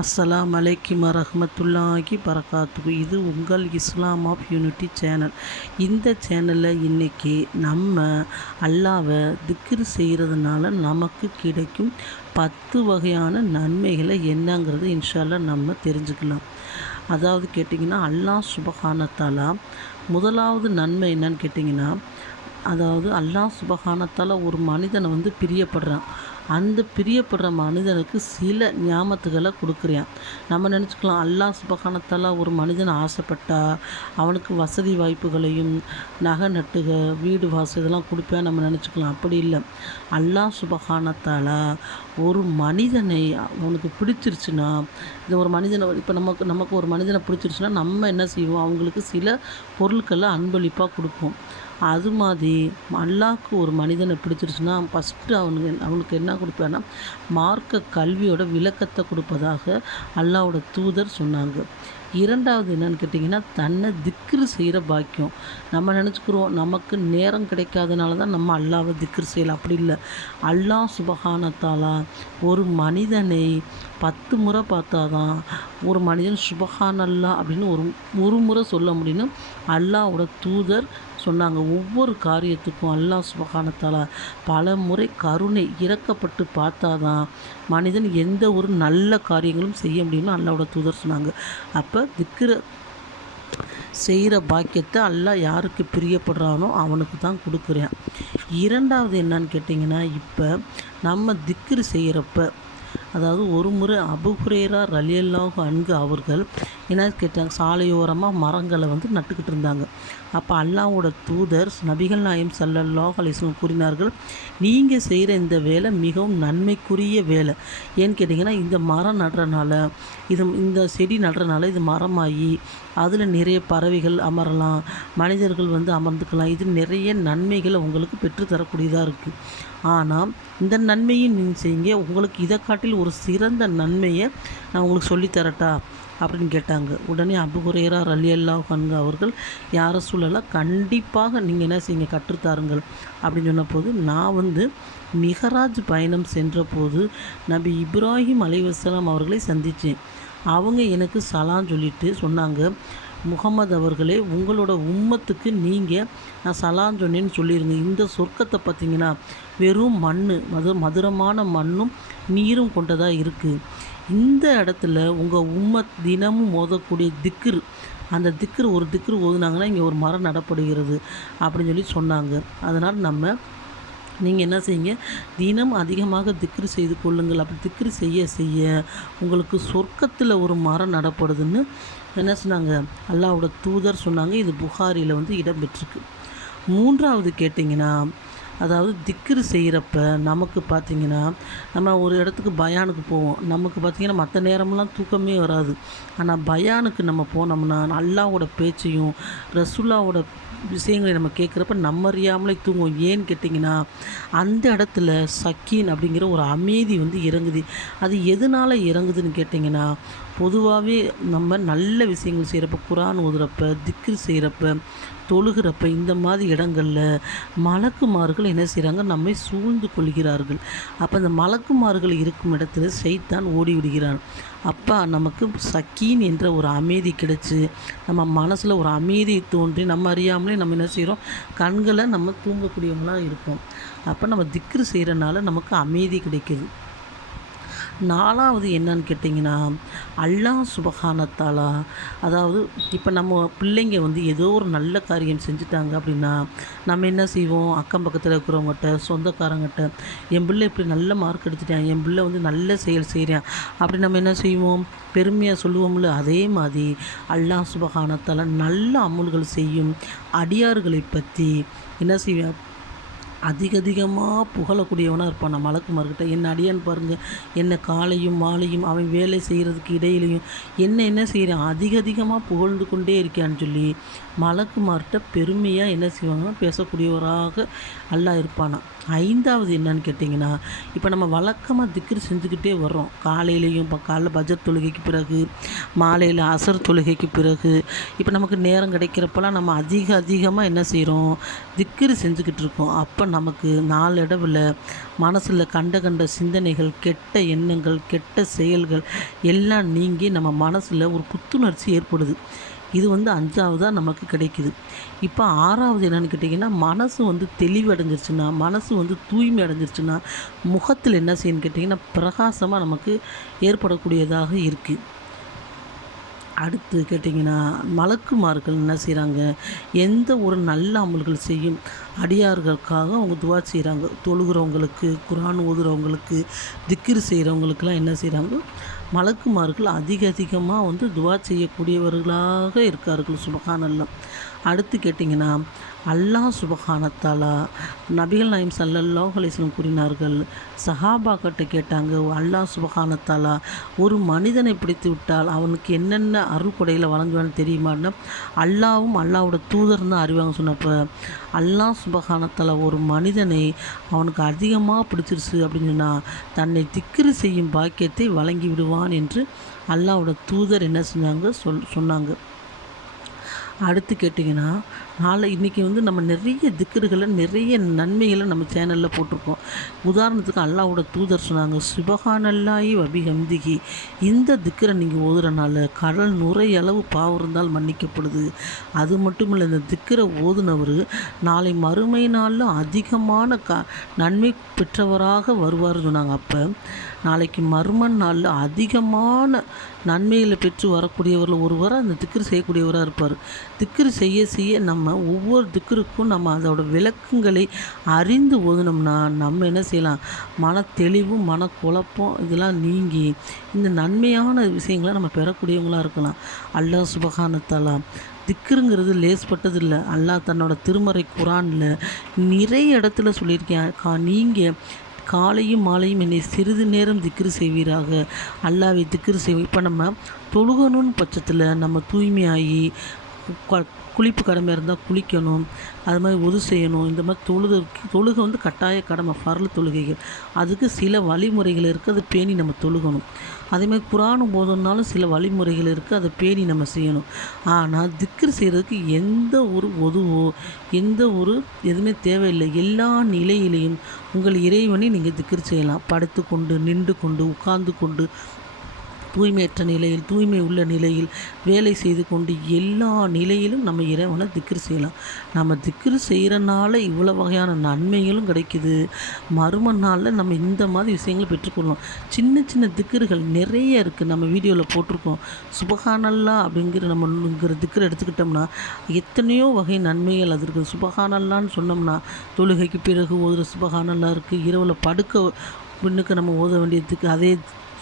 அஸ்ஸலாம் அலைக்கும் வரஹ்மத்துல்லாஹி பரகாத்துக்கு இது உங்கள் இஸ்லாம் ஆஃப் யூனிட்டி சேனல். இந்த சேனலில் இன்றைக்கி நம்ம அல்லாவை திக்ரு செய்கிறதுனால நமக்கு கிடைக்கும் பத்து வகையான நன்மைகளை என்னங்கிறது இன்ஷால்லா நம்ம தெரிஞ்சுக்கலாம். அதாவது கேட்டிங்கன்னா அல்லாஹ் சுபகானத்தாலாம் முதலாவது நன்மை என்னன்னு கேட்டிங்கன்னா அதாவது அல்லாஹ் சுபகானத்தால் ஒரு மனிதனை வந்து பிரியப்படுறான். அந்த பிரியப்படுற மனிதனுக்கு சில ஞாபகத்துகளை கொடுக்குறான். நம்ம நினச்சிக்கலாம் அல்லாஹ் சுபகானத்தால் ஒரு மனிதன் ஆசைப்பட்டா அவனுக்கு வசதி வாய்ப்புகளையும் நகை நட்டுக வீடு வாசல் இதெல்லாம் கொடுப்பேன் நம்ம நினச்சிக்கலாம். அப்படி இல்லை. அல்லாஹ் சுபகானத்தால் ஒரு மனிதனை அவனுக்கு பிடிச்சிருச்சுன்னா இந்த ஒரு மனிதனை இப்போ நமக்கு நமக்கு ஒரு மனிதனை பிடிச்சிருச்சுன்னா நம்ம என்ன செய்வோம்? அவங்களுக்கு சில பொருட்களை அன்பளிப்பாக கொடுப்போம். அது மாதிரி அல்லாஹ்க்கு ஒரு மனிதனை பிடிச்சிருச்சுன்னா ஃபஸ்ட்டு அவனுக்கு அவனுக்கு என்ன கொடுப்பான்னா மார்க்க கல்வியோட விளக்கத்தை கொடுப்பதாக அல்லாவோட தூதர் சொன்னாங்க. இரண்டாவது என்னன்னு கேட்டிங்கன்னா தன்னை திக்ரு செய்கிற பாக்கியம். நம்ம நினச்சிக்கிறோம் நமக்கு நேரம் கிடைக்காதனால தான் நம்ம அல்லாவை திக்ரு செய்யலாம் அப்படி இல்லை. அல்லாஹ் சுபகானத்தாலா ஒரு மனிதனை பத்து முறை பார்த்தாதான் ஒரு மனிதன் சுபஹானல்லா அப்படின்னு ஒரு ஒரு முறை சொல்ல முடியும்னு அல்லாவோட தூதர் சொன்னாங்க. ஒவ்வொரு காரியத்துக்கும் அல்லாஹ் சுபகானத்தால் பல முறை கருணை இறக்கப்பட்டு பார்த்தாதான் மனிதன் எந்த ஒரு நல்ல காரியங்களும் செய்ய முடியும்னு அல்லாவோட தூதர் சொன்னாங்க. அப்போ திக்கிற செய்கிற பாக்கியத்தை அல்லா யாருக்கு பிரியப்படுறானோ அவனுக்கு தான் கொடுக்குறேன். இரண்டாவது என்னன்னு கேட்டிங்கன்னா இப்போ நம்ம திக்ரு செய்கிறப்ப அதாவது ஒரு முறை அபுஹுரேரா ரலியல்லாஹு அன்கு அவர்கள் என்ன கேட்டாங்க? சாலையோரமாக மரங்களை வந்து நட்டுக்கிட்டு இருந்தாங்க. அப்போ அல்லாவோட தூதர் நபிகள் நாயம் சல்லல்லாஹ் அலிஸ்லம் கூறினார்கள் நீங்கள் செய்கிற இந்த வேலை மிகவும் நன்மைக்குரிய வேலை. ஏன்னு கேட்டிங்கன்னா இந்த மரம் நடுறனால இது இந்த செடி நடுறனால இது மரமாகி அதில் நிறைய பறவைகள் அமரலாம் மனிதர்கள் வந்து அமர்ந்துக்கலாம். இது நிறைய நன்மைகளை உங்களுக்கு பெற்றுத்தரக்கூடியதாக இருக்குது ஆனால் இந்த நன்மையும் நீங்கள் செய்யுங்க. உங்களுக்கு இதை காட்டில் ஒரு சிறந்த நன்மையை நான் உங்களுக்கு சொல்லித்தரட்டா அப்படின்னு கேட்டாங்க. உடனே அபுகுரேரா ரலி அல்லாஹ் கன்கு அவர்கள் யாரை சூழலாம் கண்டிப்பாக நீங்கள் என்ன செய்யுங்க? கற்றுத்தாருங்கள் அப்படின்னு சொன்னபோது நான் வந்து மிகராஜ் பயணம் சென்றபோது நபி இப்ராஹிம் அலைவாஸ்லாம் அவர்களை சந்தித்தேன். அவங்க எனக்கு சலான் சொல்லிட்டு சொன்னாங்க. முகமது அவர்களே உங்களோட உம்மத்துக்கு நீங்கள் நான் சலான் சொன்னேன்னு சொல்லிடுங்க இந்த சொர்க்கத்தை பார்த்தீங்கன்னா வெறும் மண் மது மதுரமான மண்ணும் நீரும் கொண்டதாக இருக்குது இந்த இடத்துல உங்கள் உம்மத் தினமும் மோதக்கூடிய திக்ரு அந்த திக்ரு ஒரு திக்ரு ஓதுனாங்கன்னா இங்கே ஒரு மரம் நடப்படுகிறது அப்படின்னு சொல்லி சொன்னாங்க. அதனால் நம்ம நீங்கள் என்ன செய்யுங்க? தினம் அதிகமாக திக்ரு செய்து கொள்ளுங்கள். அப்படி திக்ரு செய்ய செய்ய உங்களுக்கு சொர்க்கத்தில் ஒரு மரம் நடப்படுதுன்னு என்ன சொன்னாங்க? அல்லாவோட தூதர் சொன்னாங்க. இது புகாரியில் வந்து இடம்பெற்றிருக்கு. மூன்றாவது கேட்டிங்கன்னா அதாவது திக்ரு செய்கிறப்ப நமக்கு பார்த்திங்கன்னா நம்ம ஒரு இடத்துக்கு பயானுக்கு போவோம். நமக்கு பார்த்திங்கன்னா மற்ற நேரமெல்லாம் தூக்கமே வராது. ஆனால் பயானுக்கு நம்ம போனோம்னா அல்லாவோட பேச்சையும் ரசுல்லாவோட விஷயங்களை நம்ம கேட்குறப்ப நம்ம அறியாமலே தூங்குவோம். ஏன்னு கேட்டிங்கன்னா அந்த இடத்துல சக்கீன் அப்படிங்கிற ஒரு அமைதி வந்து இறங்குது. அது எதனால் இறங்குதுன்னு கேட்டிங்கன்னா பொதுவாகவே நம்ம நல்ல விஷயங்கள் செய்கிறப்ப குரான் ஓதுறப்ப திக்கு செய்கிறப்ப தொழுகிறப்ப இந்த மாதிரி இடங்களில் மலக்குமார்கள் என்ன செய்கிறாங்க நம்மை சூழ்ந்து கொள்கிறார்கள். அப்போ அந்த மலக்குமார்கள் இருக்கும் இடத்துல சைத்தான் ஓடி விடுகிறான். நமக்கு சக்கீன் என்ற ஒரு அமைதி கிடைச்சி நம்ம மனசில் ஒரு அமைதி தோன்றி நம்ம அறியாமலே நம்ம என்ன செய்கிறோம் கண்களை நம்ம தூங்கக்கூடியவங்களாக இருப்போம். அப்போ நம்ம திக்ரு செய்கிறனால நமக்கு அமைதி கிடைக்கிது. நாலாவது என்னன்னு கேட்டிங்கன்னா அல்லாஹ் சுபகானத்தாலா அதாவது இப்போ நம்ம பிள்ளைங்க வந்து ஏதோ ஒரு நல்ல காரியம் செஞ்சுட்டாங்க அப்படின்னா நம்ம என்ன செய்வோம்? அக்கம் பக்கத்தில் இருக்கிறவங்ககிட்ட சொந்தக்காரங்கிட்ட என் பிள்ளை இப்படி நல்ல மார்க் எடுத்துட்டேன் என் பிள்ளை வந்து நல்ல செயல் செய்கிறேன் அப்படி நம்ம என்ன செய்வோம்? பெருமையாக சொல்லுவோம்ல அதே மாதிரி அல்லா சுபகானத்தால் நல்ல அமுல்கள் செய்யும் அடியார்களை பற்றி என்ன செய்வேன் அதிக அதிகமாக புகழக்கூடியவனாக இருப்பான். நான் மலக்குமார்கிட்ட என்ன அடியான்னு பாருங்கள் என்ன காலையும் மாலையும் அவன் வேலை செய்கிறதுக்கு இடையிலையும் என்ன என்ன செய்கிறான் அதிக அதிகமாக புகழ்ந்து கொண்டே இருக்கான்னு சொல்லி மலக்குமார்கிட்ட பெருமையாக என்ன செய்வாங்கன்னா பேசக்கூடியவராக அல்லா இருப்பானா. ஐந்தாவது என்னன்னு கேட்டிங்கன்னா இப்போ நம்ம வழக்கமாக திக்ரு செஞ்சுக்கிட்டே வர்றோம். காலையிலையும் இப்போ காலைல பஜர் தொழுகைக்கு பிறகு மாலையில் அசர் தொழுகைக்கு பிறகு இப்போ நமக்கு நேரம் கிடைக்கிறப்பெல்லாம் நம்ம அதிக அதிகமாக என்ன செய்கிறோம் திக்ரு செஞ்சுக்கிட்டு இருக்கோம். அப்போ நமக்கு நாளடைவில் மனசில் கண்ட கண்ட சிந்தனைகள் கெட்ட எண்ணங்கள் கெட்ட செயல்கள் எல்லாம் நீங்கி நம்ம மனசில் ஒரு புத்துணர்ச்சி ஏற்படுது. இது வந்து அஞ்சாவதாக நமக்கு கிடைக்குது. இப்போ ஆறாவது என்னென்னு கேட்டிங்கன்னா மனசு வந்து தெளிவடைஞ்சிருச்சுன்னா மனசு வந்து தூய்மை அடைஞ்சிருச்சுன்னா முகத்தில் என்ன செய்யணும்னு கேட்டிங்கன்னா பிரகாசமாக நமக்கு ஏற்படக்கூடியதாக இருக்குது அடுத்து கேட்டிங்கன்னா மலக்குமார்கள் என்ன செய்கிறாங்க எந்த ஒரு நல்ல அமல்கள் செய்யும் அடியார்களுக்காக அவங்க துவா செய்கிறாங்க தொழுகிறவங்களுக்கு குரான் ஓதுறவங்களுக்கு திக்கிர் செய்கிறவங்களுக்கெல்லாம் என்ன செய்கிறாங்க மலக்குமார்கள் அதிக அதிகமாக வந்து துவா செய்யக்கூடியவர்களாக இருக்கார்கள் சுபகானல்லாம் அடுத்து கேட்டிங்கன்னா அல்லாஹ் சுபஹானத்தாலா நபிகள் நாயம் சல்லல்லாஹ் அலிஸ்லம் கூறினார்கள் சஹாபாக்கிட்ட கேட்டாங்க அல்லாஹ் சுபஹானத்தாலா ஒரு மனிதனை பிடித்து விட்டால் அவனுக்கு என்னென்ன அருள் கொடையில் வழங்குவான்னு தெரியுமான்னா அல்லாவும் அல்லாவோட தூதர் தான் அறிவாங்க சொன்னப்போ அல்லாஹ் சுபஹானத்தாலா ஒரு மனிதனை அவனுக்கு அதிகமாக பிடிச்சிருச்சு அப்படின்னு சொன்னால் தன்னை திக்கிரி செய்யும் பாக்கியத்தை வழங்கி விடுவான் என்று அல்லாவோட தூதர் என்ன செஞ்சாங்க சொல் சொன்னாங்க. அடுத்து கேட்டிங்கன்னா நாளை இன்றைக்கி வந்து நம்ம நிறைய திக்கர்களை நிறைய நன்மைகளை நம்ம சேனலில் போட்டிருக்கோம். உதாரணத்துக்கு அல்லாவோட தூதர் சொன்னாங்க சிவகானல்லாயி வபிகந்திகி இந்த திக்கரை நீங்கள் ஓதுறனால கடல் நுரையளவு பாவம் இருந்தால் மன்னிக்கப்படுது. அது மட்டும் இல்லை இந்த திக்கரை ஓதுனவர் நாளை மறுமை நாளில் அதிகமான க நன்மை பெற்றவராக வருவார் சொன்னாங்க. அப்போ நாளைக்கு மர்மன் நாளில் அதிகமான நன்மைகளை பெற்று வரக்கூடியவரில் ஒருவர் அந்த திக்கர் செய்யக்கூடியவராக இருப்பார். திக்கர் செய்ய செய்ய நம்ம நம்ம ஒவ்வொரு திக்கருக்கும் நம்ம அதோட விளக்கங்களை அறிந்து ஓதுனோம்னா நம்ம என்ன செய்யலாம்? மன தெளிவு மன குழப்பம் இதெல்லாம் நீங்கி இந்த நன்மையான விஷயங்களை நம்ம பெறக்கூடியவங்களாக இருக்கலாம். அல்லாஹ் சுபகானத்தாலாம் திக்குருங்கிறது லேஸ்பட்டது இல்லை அல்லாஹ் தன்னோட திருமறை குரானில் நிறைய இடத்துல சொல்லியிருக்கேன் கா நீங்கள் காலையும் மாலையும் என்னை சிறிது நேரம் திக்ரு செய்வீராக. அல்லாவை திக்ரு செய்வோம் இப்போ நம்ம தொழுகணும்னு பட்சத்தில் நம்ம தூய்மையாகி குளிப்பு கடமை இருந்தால் குளிக்கணும். அது மாதிரி உது செய்யணும். இந்த மாதிரி தொழுக தொழுகை வந்து கட்டாய கடமை பரல தொழுகைகள். அதுக்கு சில வழிமுறைகள் இருக்குது அதை பேணி நம்ம தொழுகணும். அதேமாதிரி குரானும் போதனாலும் சில வழிமுறைகள் இருக்குது அதை பேணி நம்ம செய்யணும். ஆனால் திக்கர் செய்கிறதுக்கு எந்த ஒரு ஒதுவோ எந்த ஒரு எதுவுமே தேவையில்லை. எல்லா நிலையிலையும் உங்கள் இறைவனை நீங்கள் திக்கர் செய்யலாம். படுத்து கொண்டு நின்று கொண்டு உட்கார்ந்து கொண்டு தூய்மையற்ற நிலையில் தூய்மை உள்ள நிலையில் வேலை செய்து கொண்டு எல்லா நிலையிலும் நம்ம இறைவனை திக்ரு செய்யலாம். நம்ம திக்ரு செய்கிறனால இவ்வளோ வகையான நன்மைகளும் கிடைக்குது. மறும நாளில் நம்ம இந்த மாதிரி விஷயங்களை பெற்றுக்கொள்ளலாம் சின்ன சின்ன திக்ருகள் நிறைய இருக்குது நம்ம வீடியோவில் போட்டிருக்கோம். சுபகானல்லா அப்படிங்கிற நம்மங்கிற திக்ரு எடுத்துக்கிட்டோம்னா எத்தனையோ வகை நன்மைகள் அது இருக்குது சுபகானல்லான்னு சொன்னோம்னா தொழுகைக்கு பிறகு ஓதுகிற சுபகானல்லா இருக்குது இரவில் படுக்க பின்னுக்கு நம்ம ஓத வேண்டியதுக்கு அதே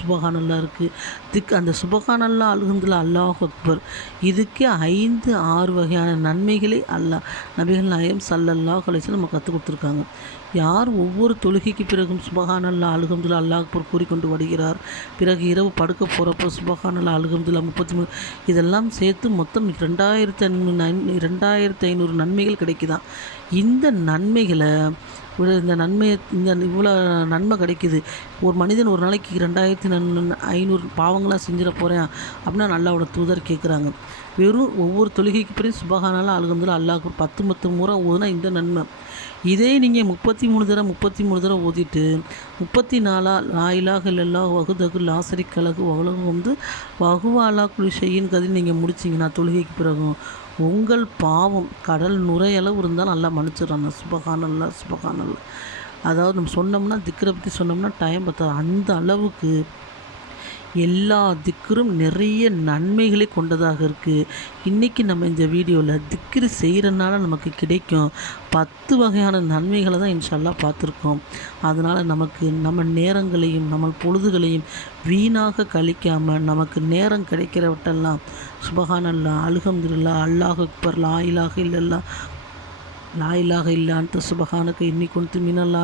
சுபகானல்லா இருக்குது திக் அந்த சுபகானல்லா அல்ஹம்துலில்லாஹ் அல்லாஹ் அக்பர். இதுக்கே ஐந்து ஆறு வகையான நன்மைகளை அல்லாஹ் நபிகள் நாயம் சல்லல்லாஹ் அலைஹி நம்ம கற்றுக் கொடுத்துருக்காங்க. யார் ஒவ்வொரு தொழுகைக்கு பிறகும் சுபகானல்லா அல்ஹம்துலில்லாஹ் அல்லாஹ் அக்பர் கூறிக்கொண்டு வருகிறார்? பிறகு இரவு படுக்க போகிறப்போ சுபகானல்லா அல்ஹம்துலில்லாஹ் முப்பத்தி மூணு இதெல்லாம் சேர்த்து மொத்தம் ரெண்டாயிரத்தி ஐநூறு ரெண்டாயிரத்தி ஐநூறு நன்மைகள் கிடைக்குதான். இந்த நன்மைகளை இந்த நன்மையை இந்த இவ்வளோ நன்மை கிடைக்குது. ஒரு மனிதன் ஒரு நாளைக்கு ரெண்டாயிரத்தி ஐநூறு பாவங்களாக செஞ்சிட போகிறேன் அப்படின்னா நல்லாவோட தூதர் கேட்குறாங்க வெறும் ஒவ்வொரு தொழுகைக்கு பிறகு சுபகானாலும் அழுகுந்தில் அல்லாஹ் பத்து பத்து முறை ஓதுனா இந்த நன்மை. இதே நீங்கள் முப்பத்தி மூணு தடவை முப்பத்தி மூணு தடவை ஓதிட்டு முப்பத்தி நாலா லாயிலாக இல்லல்லா வகுதகு லாசரி கலகு உலகம் வந்து வகுவாலா குளிஷையின் கதை நீங்கள் முடிச்சிங்கன்னா தொழுகைக்கு பிறகும் உங்கள் பாவம் கடல் நுரையளவு இருந்தால் நல்லா மன்னிச்சிடறாங்க. சுபகானல்ல சுபகானல்ல. அதாவது நம்ம சொன்னோம்னா திக்கரை பற்றி சொன்னோம்னா டைம் பார்த்தா அந்த அளவுக்கு எல்லா திக்கரும் நிறைய நன்மைகளை கொண்டதாக இருக்குது இன்றைக்கி நம்ம இந்த வீடியோவில் திக்ரு செய்கிறனால நமக்கு கிடைக்கும். பத்து வகையான நன்மைகளை தான் இன்ஷால்லா பார்த்துருக்கோம். அதனால் நமக்கு நம்ம நேரங்களையும் நம்ம பொழுதுகளையும் வீணாக கழிக்காமல் நமக்கு நேரம் கிடைக்கிறவட்டெல்லாம் சுபஹானல்லா அல்ஹம்துலில்லா அல்லாஹ் அக்பர் லாயிலாக இல்லல்லா லாயிலாக இல்லான்ட்டு சுபஹானுக்கு இன்னி கொண்டு மினல்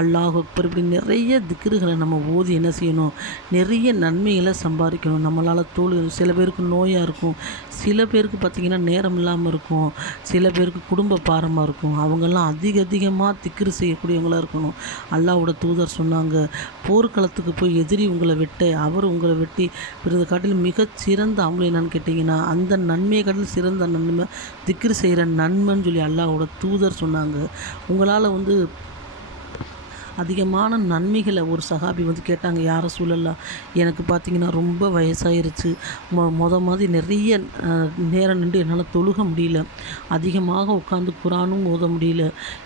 அல்லாஹ் அக்பர் இப்படி நிறைய திக்ருகளை நம்ம ஓதி என்ன செய்யணும்? நிறைய நன்மைகளை சம்பாதிக்கணும். நம்மளால் தோல் சில பேருக்கு நோயாக இருக்கும். சில பேருக்கு பார்த்திங்கன்னா நேரம் இல்லாமல் இருக்கும். சில பேருக்கு குடும்ப பாரமாக இருக்கும். அவங்கெல்லாம் அதிக அதிகமாக திக்ரு செய்யக்கூடியவங்களாக இருக்கணும். அல்லாவோட தூதர் சொன்னாங்க போர்க்களத்துக்கு போய் எதிரி உங்களை வெட்ட அவர் உங்களை வெட்டி பிறந்த காட்டில் மிகச் சிறந்த அமல் என்னன்னு கேட்டிங்கன்னா அந்த நன்மையை காட்டில் சிறந்த நன்மை திக்ரு செய்கிற நன்மைன்னு சொல்லி அல்லாவோட தூதர் சொன்னாங்க. உங்களால் வந்து அதிகமான நன்மைகளை ஒரு சஹாபி வந்து கேட்டாங்க யார சூழல்லாம் எனக்கு பார்த்தீங்கன்னா ரொம்ப வயசாயிருச்சு. மொ மொத மாதிரி நிறைய நேரம் நின்று என்னால் தொழுக முடியல. அதிகமாக உட்காந்து குரானும் ஓத முடியல.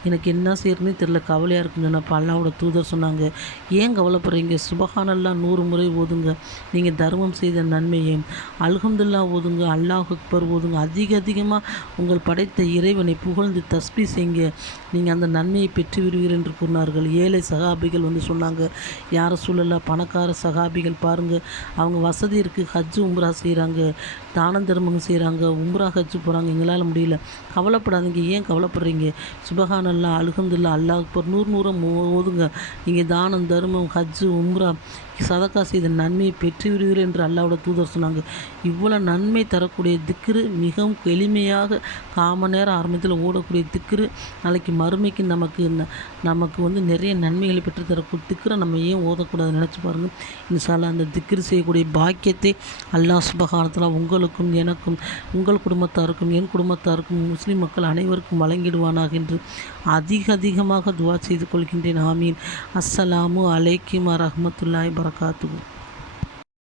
எனக்கு என்ன செய்யறதுனே தெரில கவலையாக இருக்குன்னு சொன்னப்போ அல்லாவோட தூதர் சொன்னாங்க ஏன் கவலைப்படுறீங்க? சுபஹானல்லாம் நூறு முறை ஓதுங்க. நீங்கள் தர்மம் செய்த நன்மையை அல்ஹம்துல்லா ஓதுங்க. அல்லாஹ் அக்பர் ஓதுங்க. அதிக அதிகமாக உங்கள் படைத்த இறைவனை புகழ்ந்து தஸ்பி செய்யுங்க. நீங்கள் அந்த நன்மையை பெற்று விடுவீர் என்று கூறினார்கள். ஏழை சகாபிகள் வந்து சொன்னாங்க. யார் சூழலில் பணக்கார சகாபிகள் பாருங்கள் அவங்க வசதி இருக்குது ஹஜ்ஜு உம்ரா செய்கிறாங்க தானம் தர்மங்க செய்கிறாங்க உம்ரா ஹஜ்ஜு போகிறாங்க எங்களால் முடியல. கவலைப்படாதீங்க. ஏன் கவலைப்படுறீங்க? சுபஹானல்லா அழுகந்தில்லா அல்லாஹ் இப்போ நூறு நூறம் ஓதுங்க. நீங்கள் தானம் தர்மம் ஹஜ்ஜு உம்ரா சதக்கா செய்த நன்மையை பெற்று விடுவீர் என்று அல்லாவோட தூதர் சொன்னாங்க. இவ்வளோ நன்மை தரக்கூடிய திக்ரு மிகவும் எளிமையாக காம நேரம் ஆரம்பத்தில் ஓடக்கூடிய திக்ரு நாளைக்கு மறுமைக்கு நமக்கு நமக்கு வந்து நிறைய நன்மைகளை பெற்று தரக்கூடிய திக்ரை நம்ம ஏன் ஓதக்கூடாது நினச்சி பாருங்கள் இன்சாலா அந்த திக்ரு செய்யக்கூடிய பாக்கியத்தை அல்லாஹ் சுபகானத்தில் உங்களுக்கும் எனக்கும் உங்கள் குடும்பத்தாருக்கும் என் குடும்பத்தாருக்கும் முஸ்லீம் மக்கள் அனைவருக்கும் வழங்கிடுவானாக என்று அதிக அதிகமாக துவா செய்து கொள்கின்றேன். ஆமீன். அஸ்ஸலாமு அலைக்கும் வரஹ்மத்துல்லாஹி பரகாத்துஹு